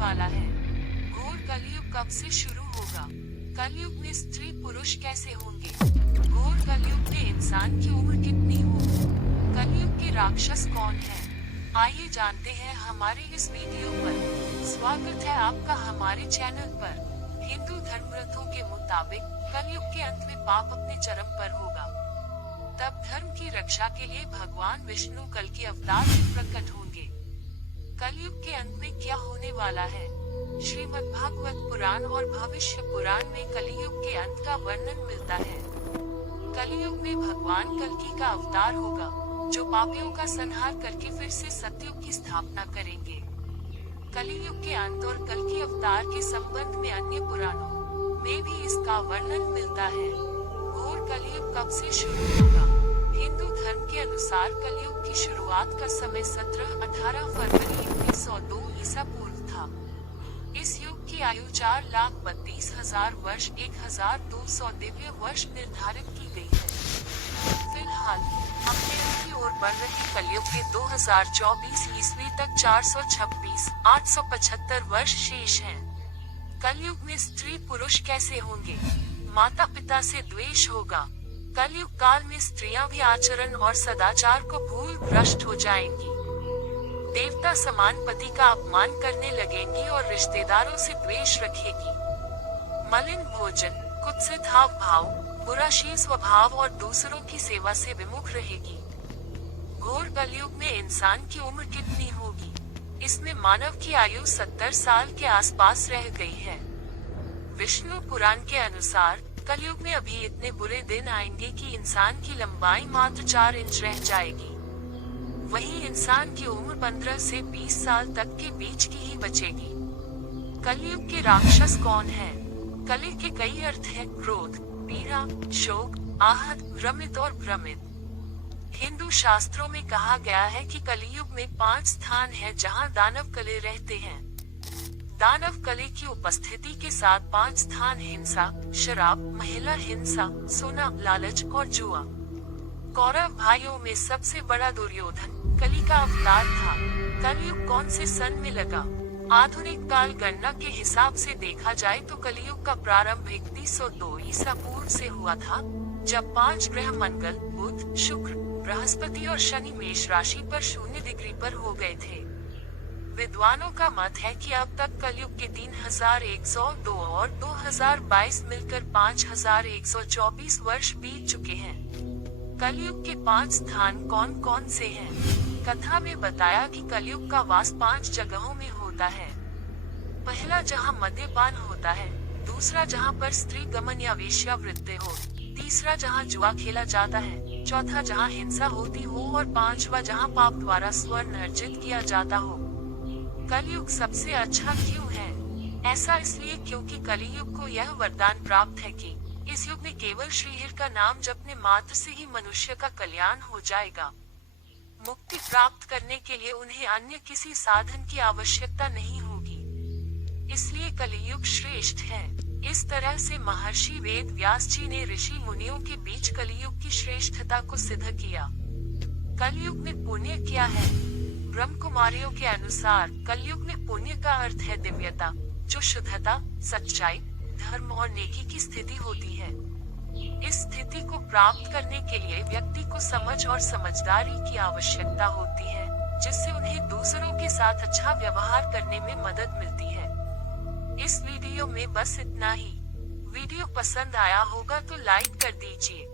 वाला है? घोर कलयुग कब से शुरू होगा? कलयुग में स्त्री पुरुष कैसे होंगे? घोर कलयुग में इंसान की उम्र कितनी होगी? कलयुग के राक्षस कौन है? आइए जानते हैं हमारे इस वीडियो पर। स्वागत है आपका हमारे चैनल पर। हिंदू धर्मग्रंथों के मुताबिक कलयुग के अंत में पाप अपने चरम पर होगा। तब धर्म की रक्षा के लिए भगवान विष्णु कल की अवतार में प्रकट होंगे। कलयुग के अंत में क्या होने वाला है? श्रीमद्भागवत पुराण और भविष्य पुराण में कलयुग के अंत का वर्णन मिलता है। कलयुग में भगवान कल्कि का अवतार होगा, जो पापियों का संहार करके फिर से सतयुग की स्थापना करेंगे। कलयुग के अंत और कल्कि अवतार के संबंध में अन्य पुराणों में भी इसका वर्णन मिलता है। घोर कलयुग कब से शुरू होगा? हिंदू धर्म के अनुसार कलयुग की शुरुआत का समय 17-18 फरवरी 1902 ईसा पूर्व था। इस युग की आयु 4,32,000 वर्ष 1,200 दिव्य वर्ष निर्धारित की गई है। फिलहाल अपने अंत की ओर बढ़ रहे कलयुग के 2024 ईस्वी तक 426,875 वर्ष शेष हैं। कलयुग में स्त्री पुरुष कैसे होंगे? माता पिता से द्वेष होगा। कलयुग काल में स्त्रियां भी आचरण और सदाचार को भूल भ्रष्ट हो जाएंगी। देवता समान पति का अपमान करने लगेंगी और रिश्तेदारों से द्वेष रखेगी। मलिन भोजन, कुत्सित हाव भाव, बुराशील स्वभाव और दूसरों की सेवा से विमुख रहेगी। घोर कलयुग में इंसान की उम्र कितनी होगी? इसमें मानव की आयु 70 साल के आसपास रह गई है। विष्णु पुराण के अनुसार कलयुग में अभी इतने बुरे दिन आएंगे कि इंसान की लंबाई मात्र 4 इंच रह जाएगी। वहीं इंसान की उम्र 15 से 20 साल तक के बीच की ही बचेगी। कलयुग के राक्षस कौन है? कलि के कई अर्थ हैं: क्रोध, पीड़ा, शोक, आहत, भ्रमित और भ्रमित। हिंदू शास्त्रों में कहा गया है कि कलियुग में 5 स्थान हैं जहां दानव कले रहते हैं। दानव कले की उपस्थिति के साथ 5 स्थान हिंसा, शराब, महिला हिंसा, सोना, लालच और जुआ। कौरव भाइयों में सबसे बड़ा दुर्योधन कलि का अवतार था। कलयुग कौन से सन में लगा? आधुनिक काल गणना के हिसाब से देखा जाए तो कलयुग का प्रारंभ 2102 ईसा पूर्व से हुआ था, जब 5 ग्रह मंगल, बुध, शुक्र, बृहस्पति और शनि मेष राशि पर 0 डिग्री पर हो गए थे। विद्वानों का मत है कि अब तक कलयुग के 3102 और 2022 मिलकर 5124 वर्ष बीत चुके हैं। कलयुग के 5 स्थान कौन कौन से हैं? कथा में बताया कि कलयुग का वास 5 जगहों में होता है। पहला जहां मद्यपान होता है, दूसरा जहां पर स्त्री गमन या वेश्यावृत्ति हो, तीसरा जहां जुआ खेला जाता है, चौथा जहां हिंसा होती हो और 5वां जहां पाप द्वारा स्वर्ण अर्जित किया जाता हो। कलयुग सबसे अच्छा क्यों है? ऐसा इसलिए क्योंकि कलियुग को यह वरदान प्राप्त है कि इस युग में केवल श्रीहरि का नाम जपने मात्र से ही मनुष्य का कल्याण हो जाएगा। मुक्ति प्राप्त करने के लिए उन्हें अन्य किसी साधन की आवश्यकता नहीं होगी। इसलिए कलियुग श्रेष्ठ है। इस तरह से महर्षि वेद व्यास जी ने ऋषि मुनियों के बीच कलियुग की श्रेष्ठता को सिद्ध किया। कलयुग में पुण्य क्या है? ब्रह्म कुमारियों के अनुसार कलयुग में पुण्य का अर्थ है दिव्यता, जो शुद्धता, सच्चाई, धर्म और नेकी की स्थिति होती है। इस स्थिति को प्राप्त करने के लिए व्यक्ति को समझ और समझदारी की आवश्यकता होती है, जिससे उन्हें दूसरों के साथ अच्छा व्यवहार करने में मदद मिलती है। इस वीडियो में बस इतना ही। वीडियो पसंद आया होगा तो लाइक कर दीजिए।